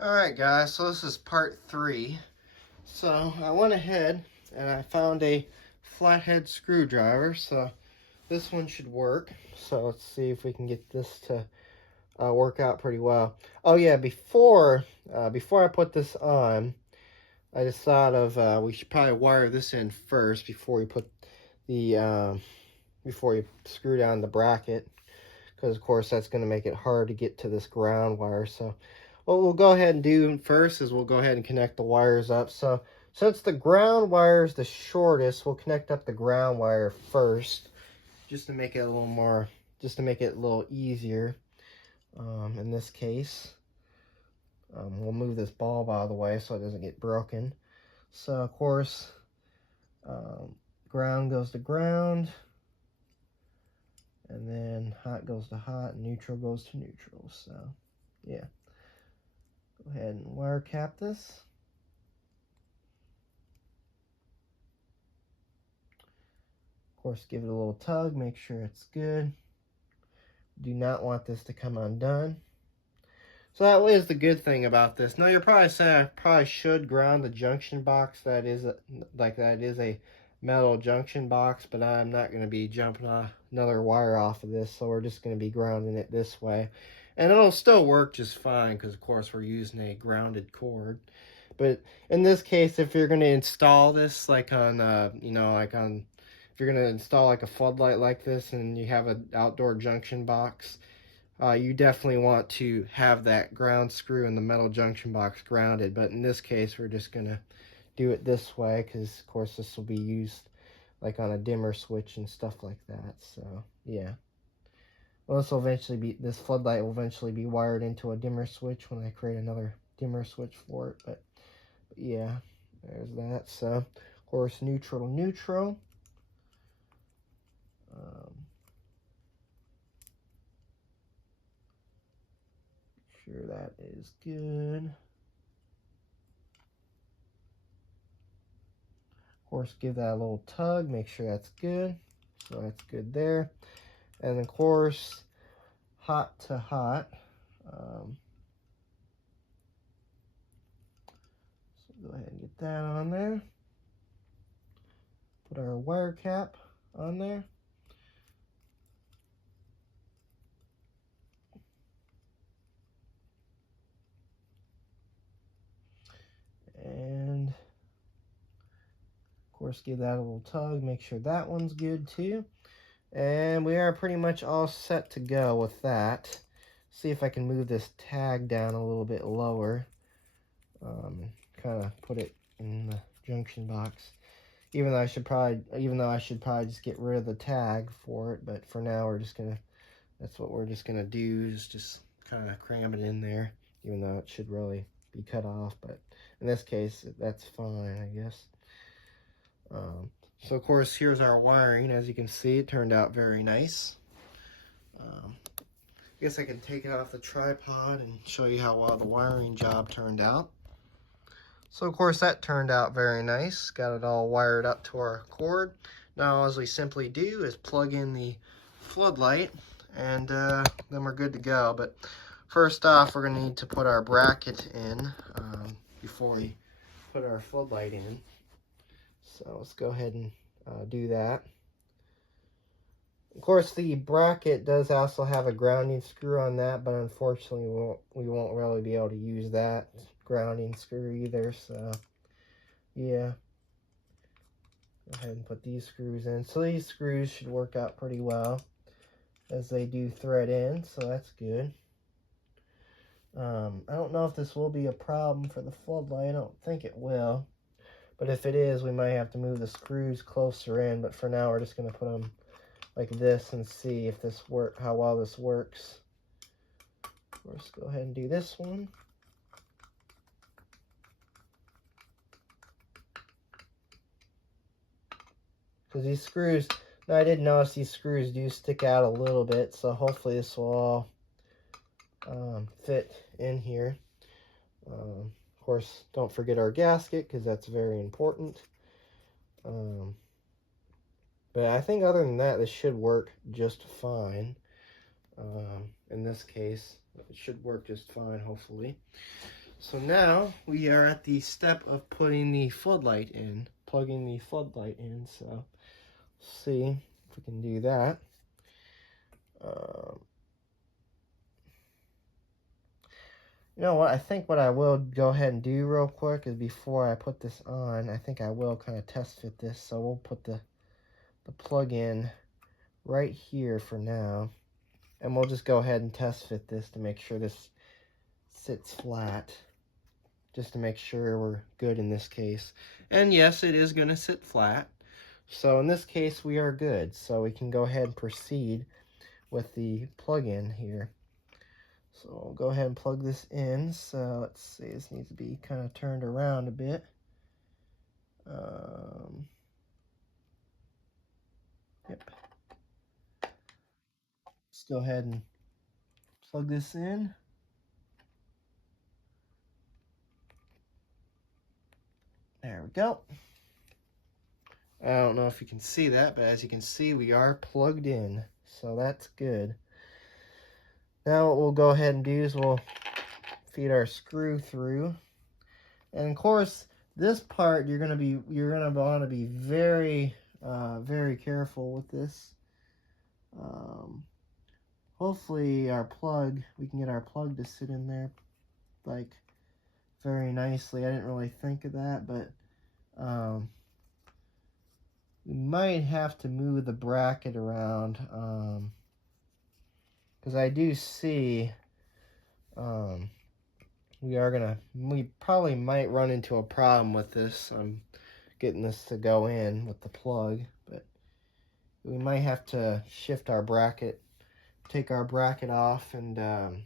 Alright guys, so this is part 3. So I went ahead and I found a flathead screwdriver, so this one should work. So let's see if we can get this to work out pretty well. Oh yeah, before I put this on, I just thought of we should probably wire this in first before we put the before you screw down the bracket, because of course that's going to make it hard to get to this ground wire. So what we'll go ahead and do first is we'll go ahead and connect the wires up. So since the ground wire is the shortest, we'll connect up the ground wire first, just to make it a little more, just to make it a little easier. In this case, we'll move this bulb out of the way so it doesn't get broken. So of course, ground goes to ground, and then hot goes to hot, and neutral goes to neutral. So yeah, go ahead and wire cap this. Of course, give it a little tug, make sure it's good. Do not want this to come undone. So that is the good thing about this. Now you're probably saying I probably should ground the junction box. That is a metal junction box, but I'm not going to be jumping another wire off of this, so we're just going to be grounding it this way. And it'll still work just fine because of course we're using a grounded cord. But in this case, if you're going to install this like on if you're going to install like a floodlight like this and you have an outdoor junction box, you definitely want to have that ground screw in the metal junction box grounded. But in this case, we're just going to do it this way because, of course, this will be used like on a dimmer switch and stuff like that. So, yeah. Well, this floodlight will eventually be wired into a dimmer switch when I create another dimmer switch for it. But yeah, there's that. So, of course, neutral to neutral. Sure that is good. Of course, give that a little tug, make sure that's good. So that's good there. And of course, hot to hot. So go ahead and get that on there. Put our wire cap on there. And of course, give that a little tug, make sure that one's good too. And we are pretty much all set to go with that. See if I can move this tag down a little bit lower. Kind of put it in the junction box. Even though I should probably just get rid of the tag for it, but for now that's what we're just gonna do, is just kind of cram it in there, even though it should really be cut off. But in this case, that's fine, I guess. So of course, here's our wiring. As you can see, it turned out very nice. I guess I can take it off the tripod and show you how well the wiring job turned out. So of course that turned out very nice. Got it all wired up to our cord. Now all we simply do is plug in the floodlight, and then we're good to go. But first off, we're going to need to put our bracket in before we put our floodlight in. So let's go ahead and do that. Of course, the bracket does also have a grounding screw on that, but unfortunately we won't really be able to use that grounding screw either. So yeah, go ahead and put these screws in. So these screws should work out pretty well, as they do thread in, so that's good. I don't know if this will be a problem for the floodlight. I don't think it will, but if it is, we might have to move the screws closer in. But for now, we're just going to put them like this and see if how well this works. Let's go ahead and do this one. Because these screws, now I did notice these screws do stick out a little bit, so hopefully this will all fit in here. Of course, don't forget our gasket, because that's very important. But I think other than that, this should work just fine. In this case, it should work just fine, hopefully. So now we are at the step of putting the floodlight in, plugging the floodlight in. So see if we can do that. You know what, I think what I will go ahead and do real quick is before I put this on, I think I will kind of test fit this. So we'll put the plug in right here for now. And we'll just go ahead and test fit this to make sure this sits flat. Just to make sure we're good in this case. And yes, it is going to sit flat. So in this case, we are good. So we can go ahead and proceed with the plug-in here. So I'll go ahead and plug this in. So let's see, this needs to be kind of turned around a bit. Yep. Let's go ahead and plug this in. There we go. I don't know if you can see that, but as you can see, we are plugged in. So that's good. Now what we'll go ahead and do is we'll feed our screw through. And of course, this part you're gonna want to be very, very careful with this. Hopefully we can get our plug to sit in there like very nicely. I didn't really think of that, but we might have to move the bracket around because I do see we probably might run into a problem with this. I'm getting this to go in with the plug, but we might have to shift our bracket, take our bracket off, and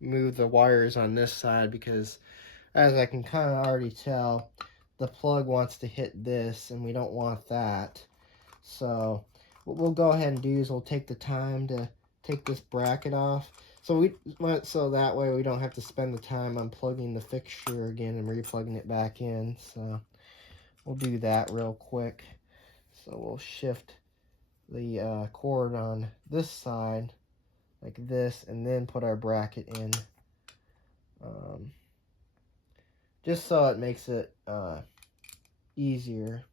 move the wires on this side, because as I can kind of already tell, the plug wants to hit this and we don't want that. So what we'll go ahead and do is we'll take the time to take this bracket off, so that way we don't have to spend the time unplugging the fixture again and replugging it back in. So we'll do that real quick. So we'll shift the cord on this side like this, and then put our bracket in, just so it makes it easier,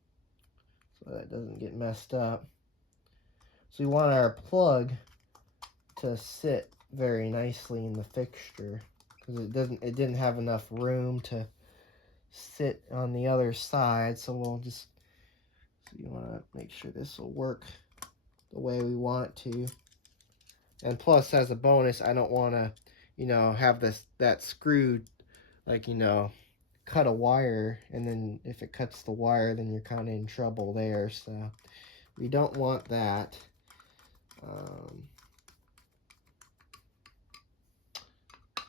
so that it doesn't get messed up. So we want our plug to sit very nicely in the fixture, because it didn't have enough room to sit on the other side. So we'll just, so you want to make sure this will work the way we want it to. And plus, as a bonus, I don't want to, have that screw, like, cut a wire, and then if it cuts the wire, then you're kind of in trouble there. So we don't want that.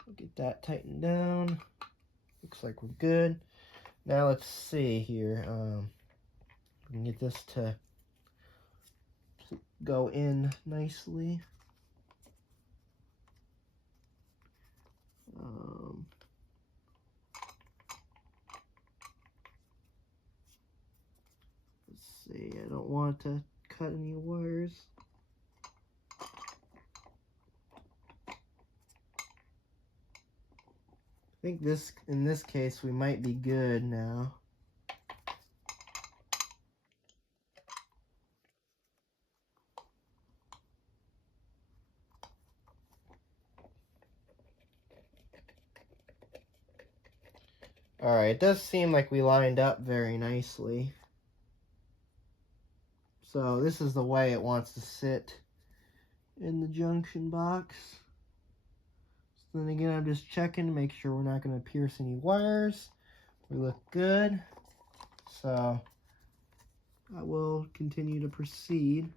We'll get that tightened down. Looks like we're good. Now let's see here. We can get this to go in nicely. Let's see, I don't want to cut any wires. I think in this case we might be good now. Alright, it does seem like we lined up very nicely. So this is the way it wants to sit in the junction box. So then again, I'm just checking to make sure we're not going to pierce any wires. We look good. So I will continue to proceed.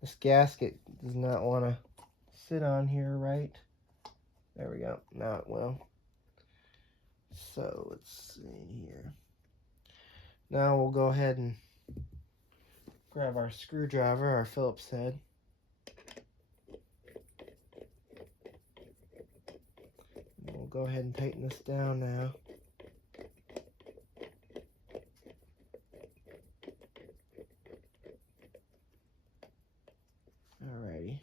This gasket does not want to sit on here, right? There we go. Now it will. So let's see here. Now we'll go ahead and grab our screwdriver, our Phillips head. And we'll go ahead and tighten this down now. Alrighty.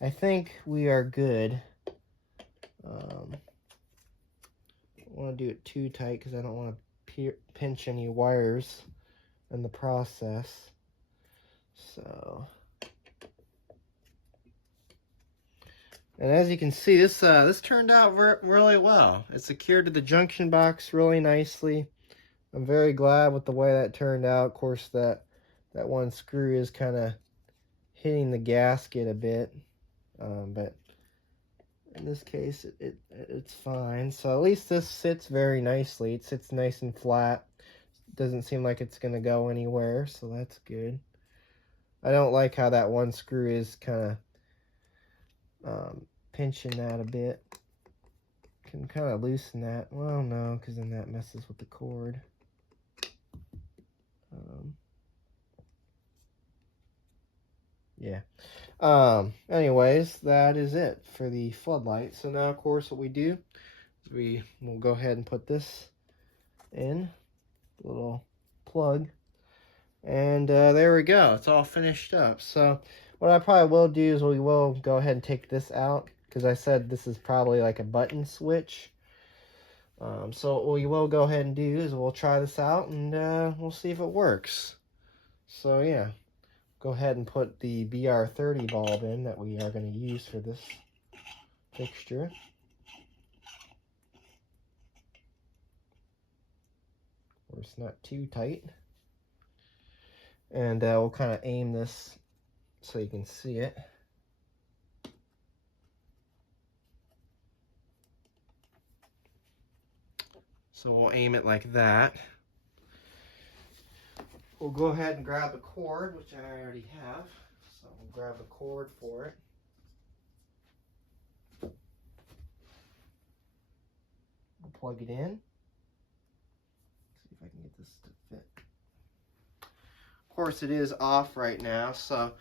I think we are good. want to do it too tight because I don't want to pinch any wires in the process. So, and as you can see, this turned out really well. It's secured to the junction box really nicely. I'm very glad with the way that turned out. Of course, that one screw is kind of hitting the gasket a bit, but in this case, it's fine. So at least this sits very nicely. It sits nice and flat. Doesn't seem like it's going to go anywhere, so that's good. I don't like how that one screw is kind of pinching that a bit. Can kind of loosen that. Well, no, because then that messes with the cord. Yeah. Anyways, that is it for the floodlight. So now, of course, what we do is we'll go ahead and put this in, the little plug. And there we go. It's all finished up. So what I probably will do is we will go ahead and take this out, because I said this is probably like a button switch. So what we will go ahead and do is we'll try this out, and we'll see if it works. So yeah, go ahead and put the BR30 bulb in that we are going to use for this fixture. Of course, not too tight. And we'll kind of aim this so you can see it. So we'll aim it like that. We'll go ahead and grab the cord, which I already have. So we'll grab the cord for it. We'll plug it in. See if I can get this to fit. Of course, it is off right now, so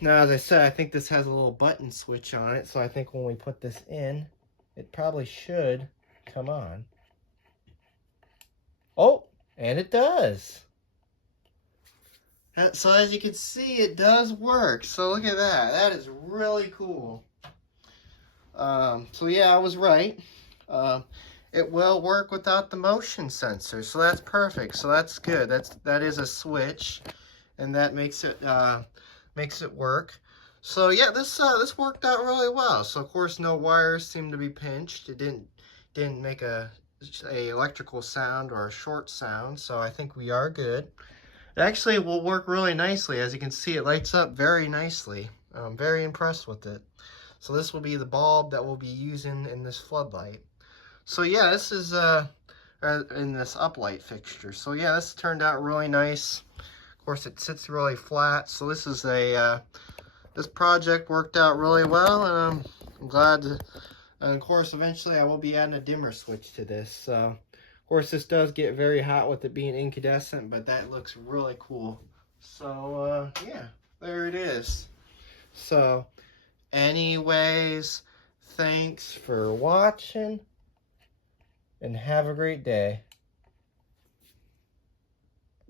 now, as I said, I think this has a little button switch on it, so I think when we put this in, it probably should come on. Oh, and it does. So as you can see, it does work. So look at that. That is really cool. So yeah, I was right. It will work without the motion sensor, so that's perfect. So that's good. That is a switch, and that makes it work. So yeah, this worked out really well. So of course, no wires seem to be pinched. It didn't make a electrical sound or a short sound. So I think we are good. It actually will work really nicely. As you can see, it lights up very nicely. I'm very impressed with it. So this will be the bulb that we'll be using in this floodlight. So yeah, this is in this uplight fixture. So yeah, this turned out really nice. Of course, it sits really flat. So this is this project worked out really well, and I'm glad to, and of course, eventually I will be adding a dimmer switch to this. So of course, this does get very hot with it being incandescent, but that looks really cool. So yeah, there it is. So anyways, thanks for watching, and have a great day.